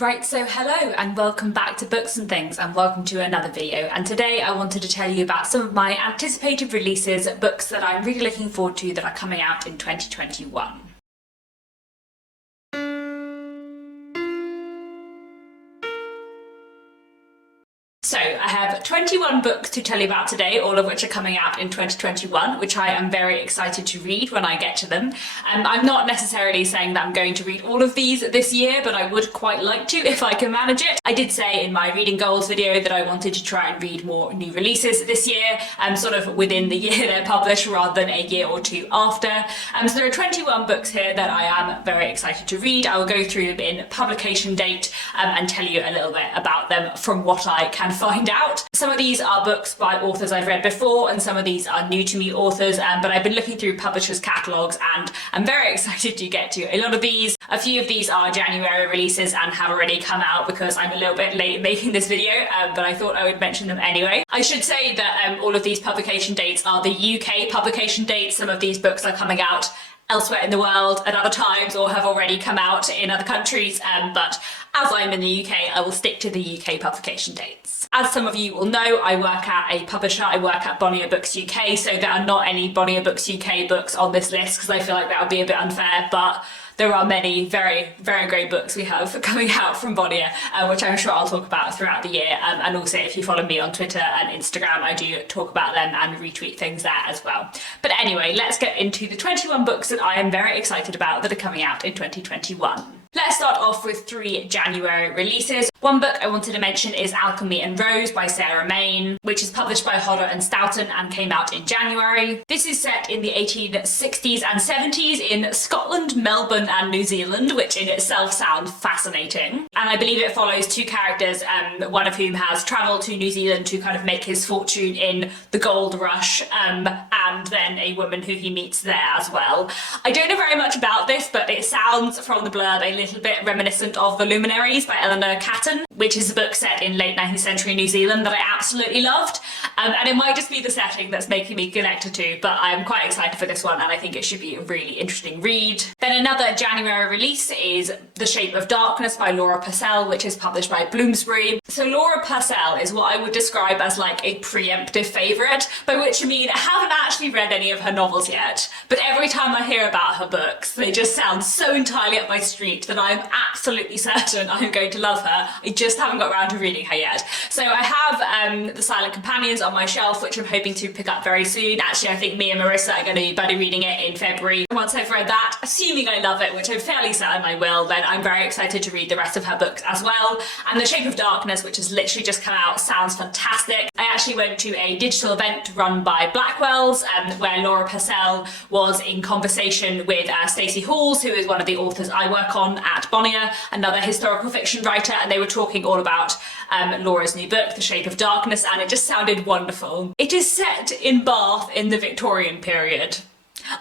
Right, so hello and welcome back to Books and Things, and welcome to another video. And today I wanted to tell you about some of my anticipated releases, books that I'm really looking forward to that are coming out in 2021. So I have 21 books to tell you about today, all of which are coming out in 2021, which I am very excited to read when I get to them. I'm not necessarily saying that I'm going to read all of these this year, but I would quite like to if I can manage it. I did say in my reading goals video that I wanted to try and read more new releases this year, sort of within the year they're published rather than a year or two after. So there are 21 books here that I am very excited to read. I will go through them in publication date and tell you a little bit about them from what I can find out. Some of these are books by authors I've read before, and some of these are new to me authors, but I've been looking through publishers' catalogues and I'm very excited to get to a lot of these. A few of these are January releases and have already come out because I'm a little bit late making this video, but I thought I would mention them anyway. I should say that all of these publication dates are the UK publication dates. Some of these books are coming out elsewhere in the world at other times or have already come out in other countries, but as I'm in the UK, I will stick to the UK publication dates. As some of you will know, I work at a publisher. I work at Bonnier Books UK, so there are not any Bonnier Books UK books on this list because I feel like that would be a bit unfair, but there are many very, very great books we have coming out from Bonnier, which I'm sure I'll talk about throughout the year. And also, if you follow me on Twitter and Instagram, I do talk about them and retweet things there as well. But anyway, let's get into the 21 books that I am very excited about that are coming out in 2021. Let's start off with 3 January releases. One book I wanted to mention is Alchemy and Rose by Sarah Maine, which is published by Hodder and Stoughton and came out in January. This is set in the 1860s and 70s in Scotland, Melbourne and New Zealand, which in itself sounds fascinating. And I believe it follows 2 characters, one of whom has travelled to New Zealand to kind of make his fortune in the gold rush, and then a woman who he meets there as well. I don't know very much about this, but it sounds from the blurb a little bit reminiscent of The Luminaries by Eleanor Catton, which is a book set in late 19th century New Zealand that I absolutely loved. And it might just be the setting that's making me connected to, but I'm quite excited for this one and I think it should be a really interesting read. Then another January release is The Shape of Darkness by Laura Purcell, which is published by Bloomsbury. So Laura Purcell is what I would describe as like a preemptive favourite, by which I mean I haven't actually read any of her novels yet, but every time I hear about her books, they just sound so entirely up my street that I'm absolutely certain I'm going to love her. I just haven't got around to reading her yet. So I have The Silent Companions on my shelf, which I'm hoping to pick up very soon. Actually, I think me and Marissa are going to be buddy reading it in February. Once I've read that, assuming I love it, which I'm fairly certain I will, then I'm very excited to read the rest of her books as well. And The Shape of Darkness, which has literally just come out, sounds fantastic. I actually went to a digital event run by Blackwell's, where Laura Purcell was in conversation with Stacey Halls, who is one of the authors I work on at Bonnier, another historical fiction writer, and they were talking all about Laura's new book, The Shape of Darkness, and it just sounded wonderful. It is set in Bath in the Victorian period.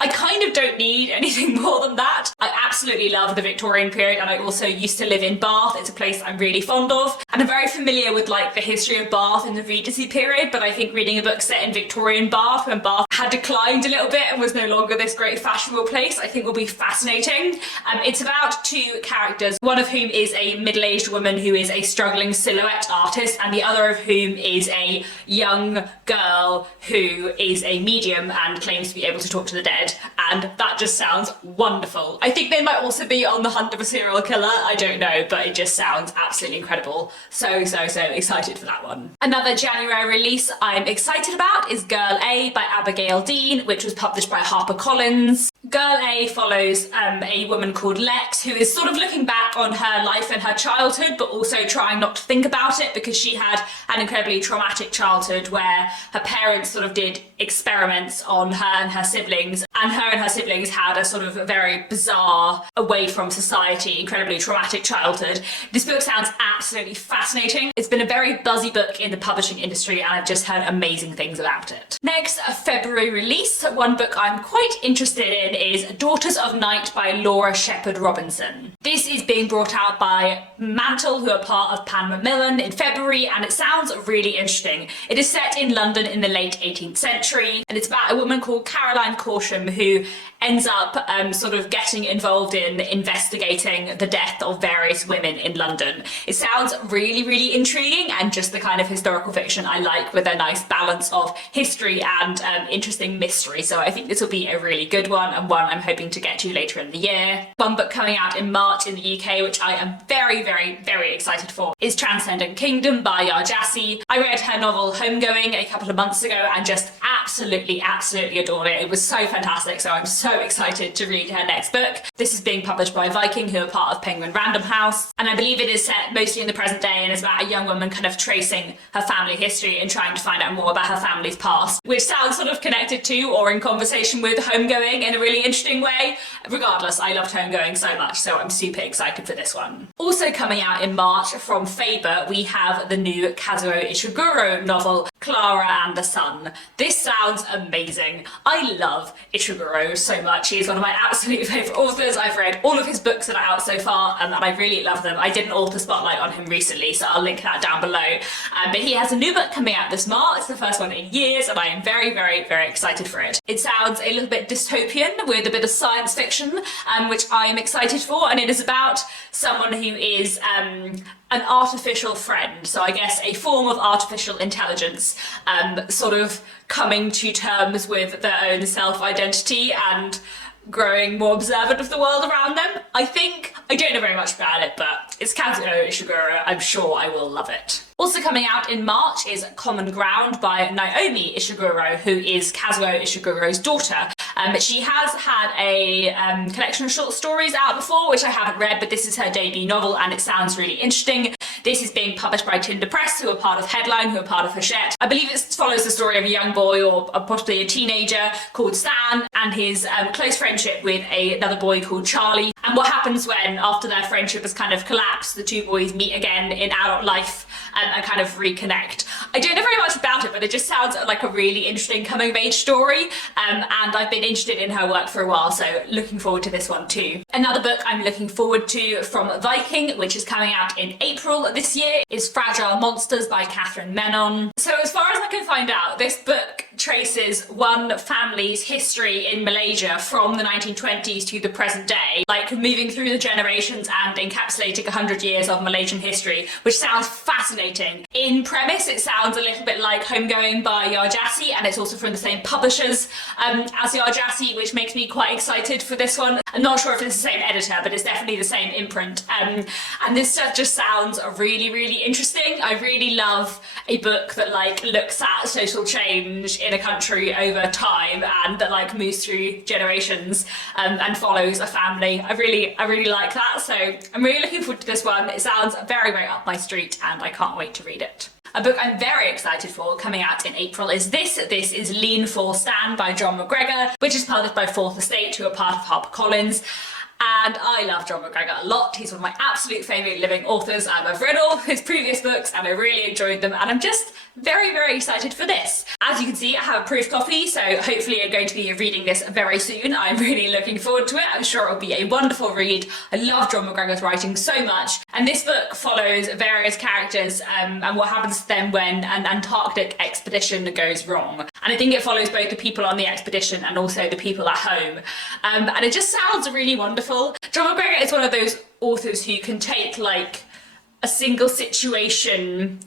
I kind of don't need anything more than that. I absolutely love the Victorian period and I also used to live in Bath. It's a place I'm really fond of and I'm very familiar with like the history of Bath in the Regency period, but I think reading a book set in Victorian Bath when Bath had declined a little bit and was no longer this great fashionable place, I think will be fascinating. It's about 2 characters, one of whom is a middle-aged woman who is a struggling silhouette artist and the other of whom is a young girl who is a medium and claims to be able to talk to the dead, and that just sounds wonderful. I think they might also be on the hunt of a serial killer, I don't know, but it just sounds absolutely incredible. So excited for that one. Another January release I'm excited about is Girl A by Abigail Dean, which was published by HarperCollins. Girl A follows a woman called Lex who is sort of looking back on her life and her childhood, but also trying not to think about it because she had an incredibly traumatic childhood where her parents sort of did experiments on her and her siblings, and her siblings had a sort of a very bizarre, away from society, incredibly traumatic childhood. This book sounds absolutely fascinating. It's been a very buzzy book in the publishing industry and I've just heard amazing things about it. Next, a February release. One book I'm quite interested in is Daughters of Night by Laura Shepherd Robinson. This is being brought out by Mantle, who are part of Pan Macmillan, in February, and it sounds really interesting. It is set in London in the late 18th century, and it's about a woman called Caroline Corsham who ends up sort of getting involved in investigating the death of various women in London. It sounds really, really intriguing and just the kind of historical fiction I like, with a nice balance of history and interesting mystery. So I think this will be a really good one, and one I'm hoping to get to later in the year. One book coming out in March in the UK, which I am very, very, very excited for, is Transcendent Kingdom by Jassi. I read her novel Homegoing a couple of months ago and just absolutely adored it. It was so fantastic, so I'm so excited to read her next book. This is being published by Viking, who are part of Penguin Random House, and I believe it is set mostly in the present day and is about a young woman kind of tracing her family history and trying to find out more about her family's past, which sounds sort of connected to or in conversation with Homegoing in a really interesting way. Regardless, I loved Homegoing so much, so I'm super excited for this one. Also coming out in March from Faber, we have the new Kazuo Ishiguro novel, Clara and the Sun. This sounds amazing. I love Ishiguro so much. He is one of my absolute favourite authors. I've read all of his books that are out so far, and I really love them. I did an author spotlight on him recently, so I'll link that down below. But he has a new book coming out this March. It's the first one in years, and I am very, very, very excited for it. It sounds a little bit dystopian with a bit of science fiction, which I am excited for, and it is about someone who is an artificial friend, so I guess a form of artificial intelligence, sort of coming to terms with their own self-identity and growing more observant of the world around them. I don't know very much about it, but it's Kazuo Ishiguro. I'm sure I will love it. Also coming out in March is Common Ground by Naomi Ishiguro, who is Kazuo Ishiguro's daughter. She has had a collection of short stories out before, which I haven't read, but this is her debut novel and it sounds really interesting. This is being published by Tinder Press, who are part of Headline, who are part of Hachette. I believe it follows the story of a young boy, or possibly a teenager, called Stan, and his close friendship with another boy called Charlie, and what happens when, after their friendship has kind of collapsed, the two boys meet again in adult life and kind of reconnect. I don't know very much about it, but it just sounds like a really interesting coming of age story, and I've been interested in her work for a while, so looking forward to this one too. Another book I'm looking forward to from Viking, which is coming out in April this year, is Fragile Monsters by Catherine Menon. So as far as I can find out, this book traces one family's history in Malaysia from the 1920s to the present day, like moving through the generations and encapsulating 100 years of Malaysian history, which sounds fascinating. In premise, it sounds a little bit like Homegoing by Jassi, and it's also from the same publishers as Jassi, which makes me quite excited for this one. I'm not sure if it's the same editor, but it's definitely the same imprint. And this stuff just sounds really, really interesting. I really love a book that looks at social change in a country over time and that moves through generations and follows a family. I really like that, so I'm really looking forward to this one. It sounds very, very up my street and I can't wait to read it. A book I'm very excited for coming out in April is this. This is Lean for Stan by John McGregor, which is published by Fourth Estate, who are part of HarperCollins. And I love John McGregor a lot. He's one of my absolute favourite living authors. I've read all his previous books and I really enjoyed them, and I'm just very, very excited for this. As you can see, I have a proof copy, so hopefully I'm going to be reading this very soon. I'm really looking forward to it. I'm sure it'll be a wonderful read. I love John McGregor's writing so much, and this book follows various characters and what happens to them when an Antarctic expedition goes wrong. And I think it follows both the people on the expedition and also the people at home. And it just sounds really wonderful. John McGregor is one of those authors who can take a single situation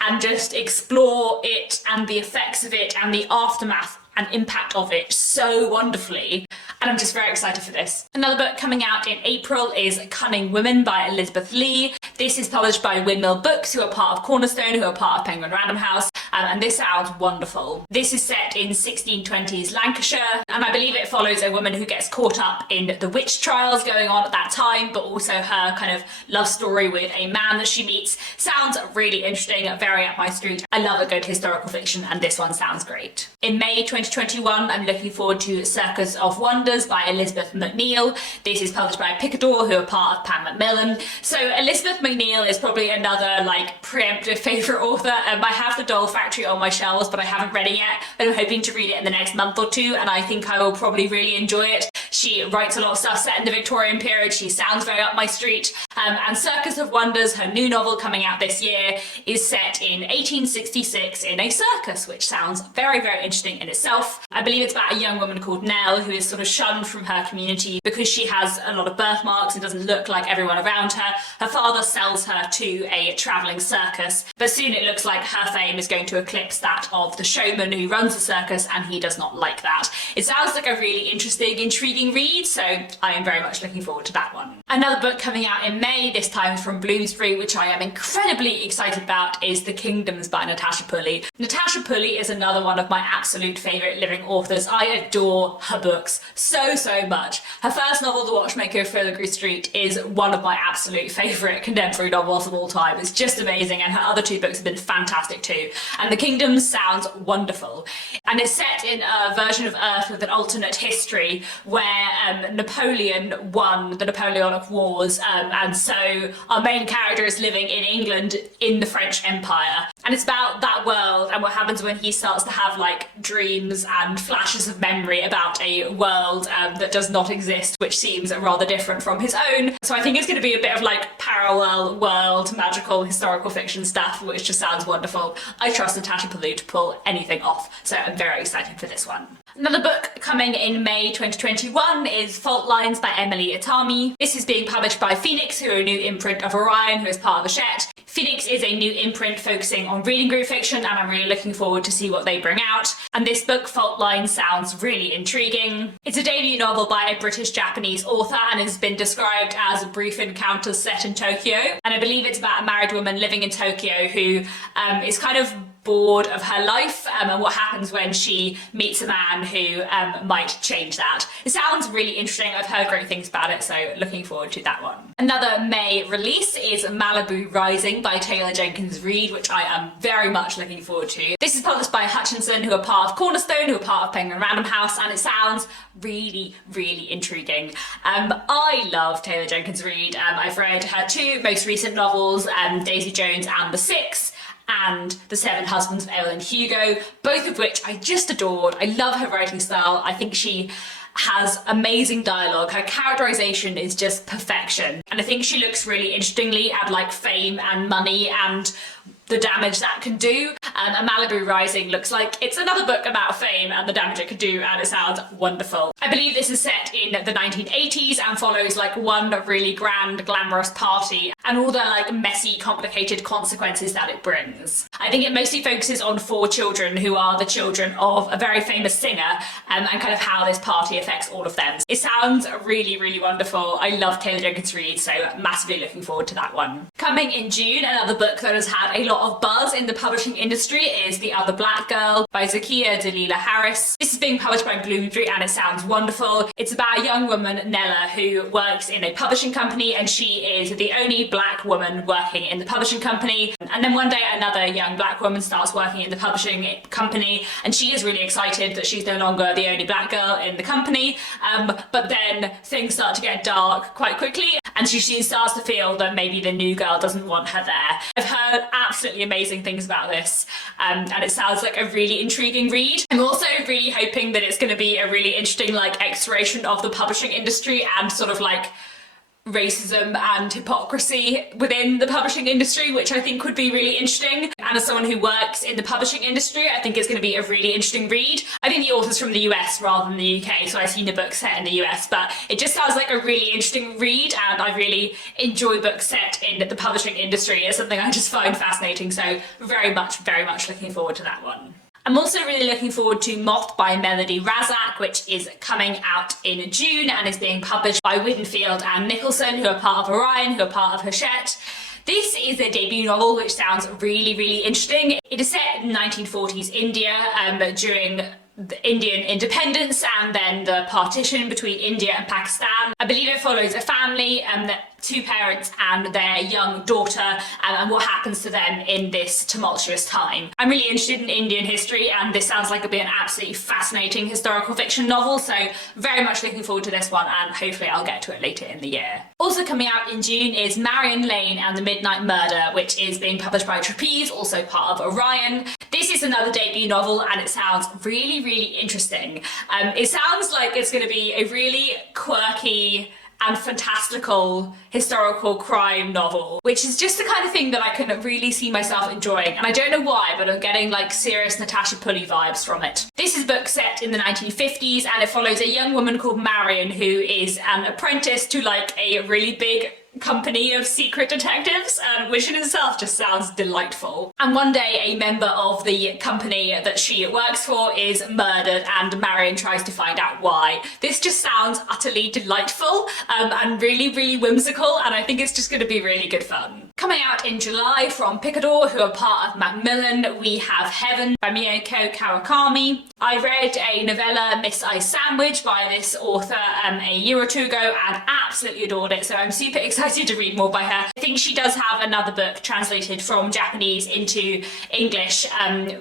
and just explore it and the effects of it and the aftermath and impact of it so wonderfully, and I'm just very excited for this. Another book coming out in April is Cunning Woman by Elizabeth Lee. This is published by Windmill Books, who are part of Cornerstone, who are part of Penguin Random House, and this sounds wonderful. This is set in 1620s Lancashire, and I believe it follows a woman who gets caught up in the witch trials going on at that time, but also her kind of love story with a man that she meets. Sounds really interesting, very up my street. I love a good historical fiction, and this one sounds great. In May 2021, I'm looking forward to Circus of Wonders by Elizabeth McNeil. This is published by Picador, who are part of Pan Macmillan. So Elizabeth McNeil is probably another preemptive favourite author. I have The Doll Factory on my shelves, but I haven't read it yet. I'm hoping to read it in the next month or two, and I think I will probably really enjoy it. She writes a lot of stuff set in the Victorian period. She sounds very up my street. And Circus of Wonders, her new novel coming out this year, is set in 1866 in a circus, which sounds very, very interesting in itself. I believe it's about a young woman called Nell who is sort of shunned from her community because she has a lot of birthmarks and doesn't look like everyone around her. Her father sells her to a travelling circus, but soon it looks like her fame is going to eclipse that of the showman who runs the circus, and he does not like that. It sounds like a really interesting, intriguing read, so I am very much looking forward to that one. Another book coming out in May, this time from Bloomsbury, which I am incredibly excited about, is The Kingdoms by Natasha Pulley. Natasha Pulley is another one of my absolute favourite living authors. I adore her books so, so much. Her first novel, The Watchmaker of Filigree Street, is one of my absolute favourite contemporary novels of all time. It's just amazing, and her other two books have been fantastic too. And The Kingdoms sounds wonderful. And it's set in a version of Earth with an alternate history where Napoleon won the Napoleonic Wars, and so our main character is living in England in the French Empire. And it's about that world and what happens when he starts to have like dreams and flashes of memory about a world that does not exist, which seems rather different from his own. So I think it's going to be a bit of like parallel world, magical, historical fiction stuff, which just sounds wonderful. I trust Natasha Pulley to pull anything off, so I'm very excited for this one. Another book coming in May 2021 is Fault Lines by Emily Itami. This is being published by Phoenix, who are a new imprint of Orion, who is part of Hachette. Phoenix is a new imprint focusing on reading group fiction, and I'm really looking forward to see what they bring out. And this book, Fault Lines, sounds really intriguing. It's a debut novel by a British-Japanese author and has been described as brief encounters set in Tokyo. And I believe it's about a married woman living in Tokyo who is kind of bored of her life and what happens when she meets a man who might change that. It sounds really interesting. I've heard great things about it, so looking forward to that one. Another May release is Malibu Rising by Taylor Jenkins Reid, which I am very much looking forward to. This is published by Hutchinson, who are part of Cornerstone, who are part of Penguin Random House, and it sounds really, really intriguing. I love Taylor Jenkins Reid. I've read her two most recent novels, Daisy Jones and The Six, and The Seven Husbands of Evelyn Hugo, both of which I just adored. I love her writing style. I think she has amazing dialogue. Her characterization is just perfection. And I think she looks really interestingly at like fame and money and the damage that can do. And Malibu Rising looks like it's another book about fame and the damage it could do, and it sounds wonderful. I believe this is set in the 1980s and follows like one really grand, glamorous party and all the like messy, complicated consequences that it brings. I think it mostly focuses on four children who are the children of a very famous singer, and kind of how this party affects all of them. It sounds really, really wonderful. I love Taylor Jenkins Reid, so massively looking forward to that one. Coming in June, another book that has had a lot of buzz in the publishing industry is The Other Black Girl by Zakiya Dalila Harris. This is being published by Bloomsbury and it sounds wonderful. It's about a young woman, Nella, who works in a publishing company, and she is the only black woman working in the publishing company. And then one day another young black woman starts working in the publishing company, and she is really excited that she's no longer the only black girl in the company. But then things start to get dark quite quickly, and she starts to feel that maybe the new girl doesn't want her there. I've heard absolutely amazing things about this, and it sounds like a really intriguing read. I'm also really hoping that it's going to be a really interesting like exploration of the publishing industry and sort of like racism and hypocrisy within the publishing industry, which I think would be really interesting. And as someone who works in the publishing industry, I think it's going to be a really interesting read. I think the author's from the US rather than the UK, so I've seen the book set in the US, but it just sounds like a really interesting read, and I really enjoy books set in the publishing industry. It's something I just find fascinating, so very much looking forward to that one. I'm also really looking forward to Moth by Melody Razak, which is coming out in June and is being published by Widenfield and Nicholson, who are part of Orion, who are part of Hachette. This is a debut novel which sounds really, really interesting. It is set in 1940s India during the Indian independence and then the partition between India and Pakistan. I believe it follows a family that two parents and their young daughter, and what happens to them in this tumultuous time. I'm really interested in Indian history, and this sounds like it'll be an absolutely fascinating historical fiction novel, so very much looking forward to this one, and hopefully I'll get to it later in the year. Also coming out in June is Marion Lane and the Midnight Murder, which is being published by Trapeze, also part of Orion. This is another debut novel, and it sounds really, really interesting. It sounds like it's going to be a really quirky and fantastical historical crime novel, which is just the kind of thing that I can really see myself enjoying. And I don't know why, but I'm getting like serious Natasha Pulley vibes from it. This is a book set in the 1950s, and it follows a young woman called Marion who is an apprentice to like a really big company of secret detectives, which in itself just sounds delightful. And one day a member of the company that she works for is murdered, and Marion tries to find out why. This just sounds utterly delightful and really, really whimsical, and I think it's just going to be really good fun. Coming out in July from Picador, who are part of Macmillan, we have Heaven by Miyako Kawakami. I read a novella, Miss I Sandwich, by this author a year or two ago and absolutely adored it, so I'm super excited to read more by her. I think she does have another book translated from Japanese into English,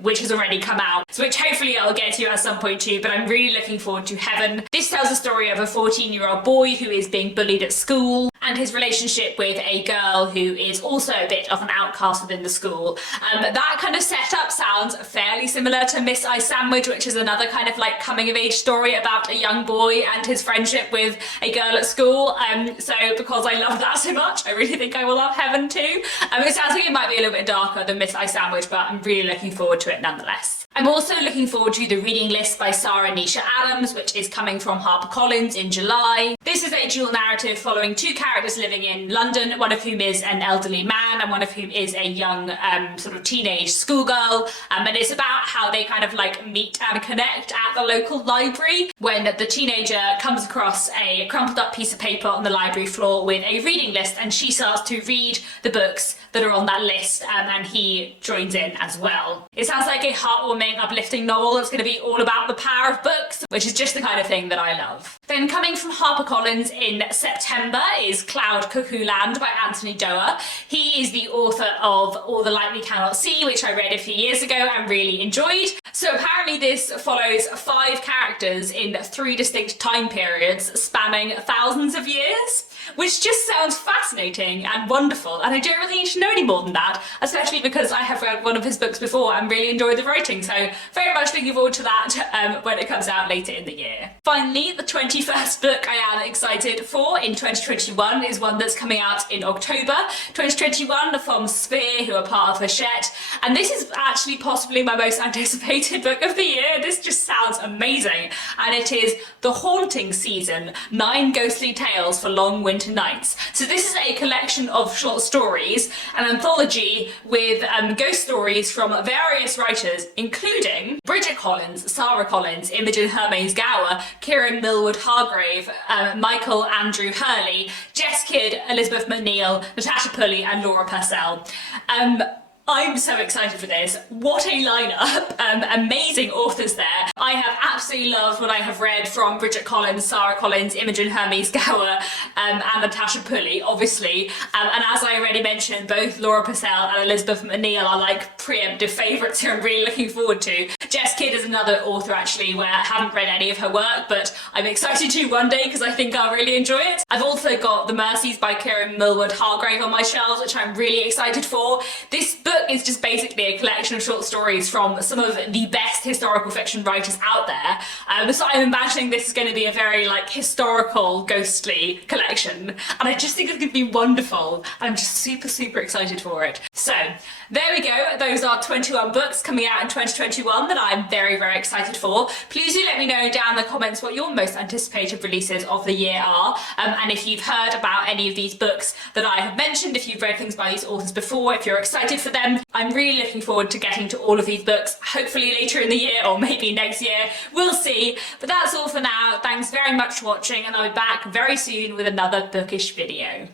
which has already come out, so which hopefully I'll get to at some point too, but I'm really looking forward to Heaven. This tells the story of a 14-year-old boy who is being bullied at school, and his relationship with a girl who is also a bit of an outcast within the school. That kind of setup sounds fairly similar to Miss I Sandwich, which is another kind of like coming of age story about a young boy and his friendship with a girl at school. So because I love that so much, I really think I will love Heaven too. It sounds like it might be a little bit darker than Miss I Sandwich, but I'm really looking forward to it nonetheless. I'm also looking forward to The Reading List by Sarah Nisha Adams, which is coming from HarperCollins in July. This is a dual narrative following two characters living in London, one of whom is an elderly man and one of whom is a young sort of teenage schoolgirl, and it's about how they kind of like meet and connect at the local library when the teenager comes across a crumpled up piece of paper on the library floor with a reading list, and she starts to read the books that are on that list, and he joins in as well. It sounds like a heartwarming, uplifting novel that's going to be all about the power of books, which is just the kind of thing that I love. Then coming from HarperCollins in September is Cloud Cuckoo Land by Anthony Doerr. He is the author of All the Light We Cannot See, which I read a few years ago and really enjoyed. So apparently this follows 5 characters in 3 distinct time periods spanning thousands of years, which just sounds fascinating and wonderful, and I don't really need to know any more than that, especially because I have read one of his books before and really enjoyed the writing, so very much looking forward to that when it comes out later in the year. Finally, the 21st book I am excited for in 2021 is one that's coming out in October 2021 from Sphere, who are part of Hachette, and this is actually possibly my most anticipated book of the year. This just sounds amazing, and it is The Haunting Season, 9 Ghostly Tales for Long Winter Nights. So this is a collection of short stories, an anthology with ghost stories from various writers, including Bridget Collins, Sarah Collins, Imogen Hermes Gower, Kieran Millwood Hargrave, Michael Andrew Hurley, Jess Kidd, Elizabeth McNeil, Natasha Pulley and Laura Purcell. I'm so excited for this. What a lineup. Amazing authors there. I have absolutely loved what I have read from Bridget Collins, Sarah Collins, Imogen Hermes Gower and Natasha Pulley, obviously. And as I already mentioned, both Laura Purcell and Elizabeth McNeil are like preemptive favourites who I'm really looking forward to. Jess Kidd is another author actually where I haven't read any of her work, but I'm excited to one day because I think I'll really enjoy it. I've also got The Mercies by Kieran Millwood Hargrave on my shelves, which I'm really excited for. This book is just basically a collection of short stories from some of the best historical fiction writers out there. So I'm imagining this is going to be a very like historical, ghostly collection, and I just think it's going to be wonderful. I'm just super excited for it. So there we go. Those are 21 books coming out in 2021 that I'm very excited for. Please do let me know down in the comments what your most anticipated releases of the year are, and if you've heard about any of these books that I have mentioned, if you've read things by these authors before, if you're excited for them. I'm really looking forward to getting to all of these books, hopefully later in the year or maybe next year, we'll see. But that's all for now. Thanks very much for watching, and I'll be back very soon with another bookish video.